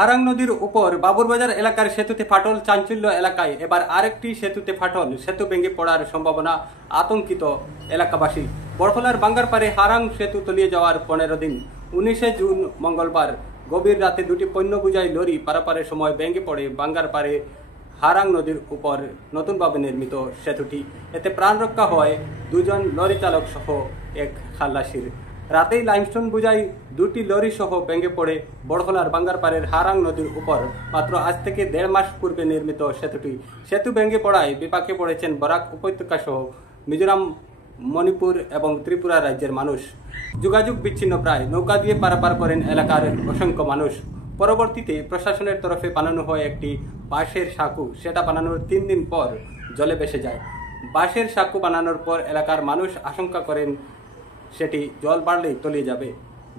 হারাং নদীর উপর বাবুরবাজার এলাকার সেতুতে ফাটল, চাঞ্চল্য এলাকায়। এবার আরেকটি সেতুতে ফাটল, সেতু ভেঙে পড়ার সম্ভাবনা, আতঙ্কিত এলাকাবাসী। বড়খলার বাঙ্গারপাড়ে হারাং সেতু তলিয়ে যাওয়ার 15 দিন। 19শে জুন মঙ্গলবার গভীর রাতে দুটি পণ্য বোঝাই লরি পারাপারের সময় ভেঙে পড়ে বাঙ্গারপাড়ে হারাং নদীর উপর নতুনভাবে নির্মিত সেতুটি। এতে প্রাণ রক্ষা হয় দুজন লরি চালক সহ এক খালাসির। রাতেই লাইমস্টোন বোঝাই দুটি লরি সহ ভেঙে পড়ে বড়খলার বাঙ্গারপাড়ের হারাং নদীর উপর মাত্র আজ থেকে 1.5 মাস পূর্বে নির্মিত সেতুটি। সেতু ভেঙে পড়ায় বিপাকে পড়েছেন বরাক উপত্যকা সহ মিজোরাম, মণিপুর এবং ত্রিপুরা রাজ্যের মানুষ। যোগাযোগ বিচ্ছিন্ন প্রায়। নৌকা দিয়ে পারাপার করেন এলাকার অসংখ্য মানুষ। পরবর্তীতে প্রশাসনের তরফে বানানো হয় একটি বাঁশের সাঁকো। সেটা বানানোর 3 দিন পর জলে ভেসে যায়। বাঁশের সাঁকো বানানোর পর এলাকার মানুষ আশঙ্কা করেন সেটি জল বাড়লেই তলিয়ে যাবে।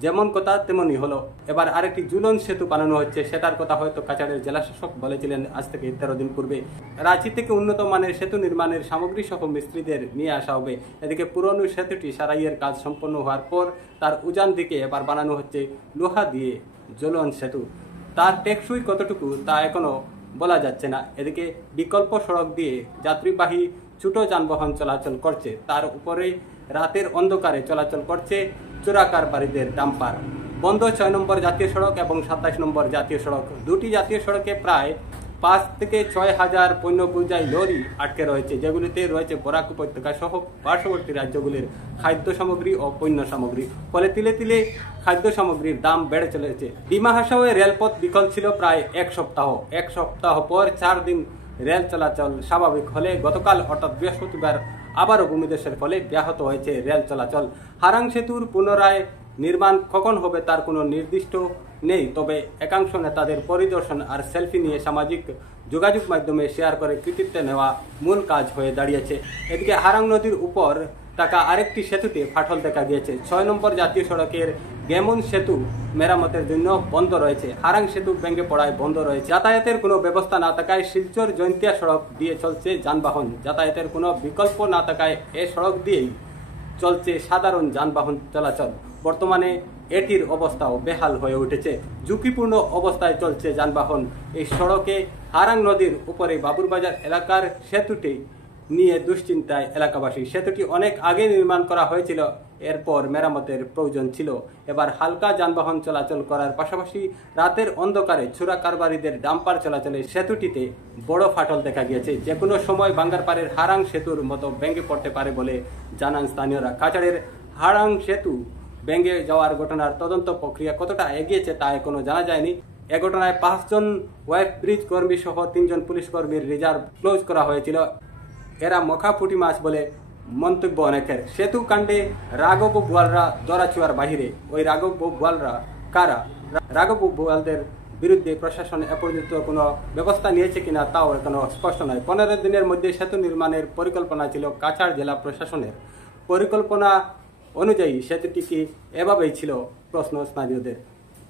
যেমন কথা তেমনই হলো। এবার আরেকটি ঝুলন সেতু বানানো হচ্ছে, সেটার কথা হয়তো কাছাড়ের জেলাশাসক বলেছিলেন আজ থেকে 13 দিন পূর্বে। রাঁচি থেকে উন্নত মানের সেতু নির্মাণের সামগ্রী সহ মিস্ত্রিদের নিয়ে আসা হবে। এদিকে পুরনো সেতুটি সারাইয়ের কাজ সম্পন্ন হওয়ার পর তার উজান দিকে এবার বানানো হচ্ছে লোহা দিয়ে ঝুলন সেতু। তার টেকসই কতটুকু তা এখনো বলা যাচ্ছে না। এদিকে বিকল্প সড়ক দিয়ে যাত্রীবাহী ছোট যানবাহন চলাচল করছে, তার উপরে রাতের অন্ধকারে চলাচল করছে চোরাকারবারীদের ডাম্পার। বন্ধ 6 নম্বর জাতীয় সড়ক এবং 27 নম্বর জাতীয় সড়ক। দুটি জাতীয় সড়কে প্রায় 5 থেকে 6 হাজার পণ্য বোঝাই লরি আটকে রয়েছে, যেগুলিতে রয়েছে বরাক উপত্যকা সহ পার্শ্ববর্তী রাজ্যগুলির খাদ্য সামগ্রী ও পণ্য সামগ্রী। ফলে তিলে তিলে খাদ্য সামগ্রীর দাম বেড়ে চলেছে। ডিমা হাসাওয়ে রেলপথ বিকল ছিল প্রায় 1 সপ্তাহ। 1 সপ্তাহ পর 4 দিন রেল চলাচল স্বাভাবিক হলে গতকাল অর্থাৎ বৃহস্পতিবার আবারও ভূমিধসের ফলে ব্যাহত হয়েছে রেল চলাচল। হারাং সেতুর পুনরায় নির্মাণ কখন হবে তার কোনো নির্দিষ্ট নেই, তবে একাংশ নেতাদের পরিদর্শন আর সেলফি নিয়ে সামাজিক যোগাযোগ মাধ্যমে শেয়ার করে কৃতিত্ব নেওয়া মূল কাজ হয়ে দাঁড়িয়েছে। এদিকে হারাং নদীর উপর থাকা আরেকটি সেতুতে ফাটল দেখা গিয়েছে। 6 নম্বর জাতীয় সড়কের গেমন সেতু মেরামতের জন্য বন্ধ রয়েছে। হারাং সেতু ভেঙে পড়ায় বন্ধ রয়েছে। যাতায়াতের কোনো ব্যবস্থা না থাকায় শিলচর জয়ন্তিয়া সড়ক দিয়ে চলছে যানবাহন। যাতায়াতের কোনো বিকল্প না থাকায় এ সড়ক দিয়েই চলছে সাধারণ যানবাহন চলাচল। বর্তমানে এটির অবস্থাও বেহাল হয়ে উঠেছে। ঝুঁকিপূর্ণ অবস্থায় চলছে যানবাহন এই সড়কে। হারাং নদীর উপরে বাবুরবাজার এলাকার সেতুটি নিয়ে দুশ্চিন্তায় এলাকাবাসী। সেতুটি অনেক আগে নির্মাণ করা হয়েছিল, এরপর মেরামতের প্রয়োজন ছিল। এবার হালকা যানবাহন চলাচল করার পাশাপাশি রাতের অন্ধকারে চোরা কারবারিদের ডাম্পার চলাচলে সেতুটিতে বড় ফাটল দেখা গিয়েছে। যে কোনো সময় বাঙ্গারপাড়ের হারাং সেতুর মতো ভেঙে পড়তে পারে বলে জানান স্থানীয়রা। কাছাড়ের হারাং সেতু ভেঙে যাওয়ার ঘটনার তদন্ত প্রক্রিয়া কতটা এগিয়েছে তা এখনো জানা যায়নি। এ ঘটনায় 5 জন ওয়েব ব্রিজ কর্মী সহ 3 জন পুলিশ কর্মীর রিজার্ভ ক্লোজ করা হয়েছিল। এরা মখা ফুটি মাছ বলে মন্তব্য অনেকের। সেতু কাণ্ডে রাঘব বোয়ালরা দরাচুয়ার বাহিরে। ওই রাঘব বোয়ালরা কারা? রাঘব বোয়ালদের বিরুদ্ধে প্রশাসন এ পর্যন্ত কোনো ব্যবস্থা নিয়েছে কিনা তাও এখনো স্পষ্ট নয়। 15 দিনের মধ্যে সেতু নির্মাণের পরিকল্পনা ছিল কাছাড় জেলা প্রশাসনের। পরিকল্পনা অনুযায়ী সেতুটি কি এভাবেই ছিল? প্রশ্ন স্থানীয়দের।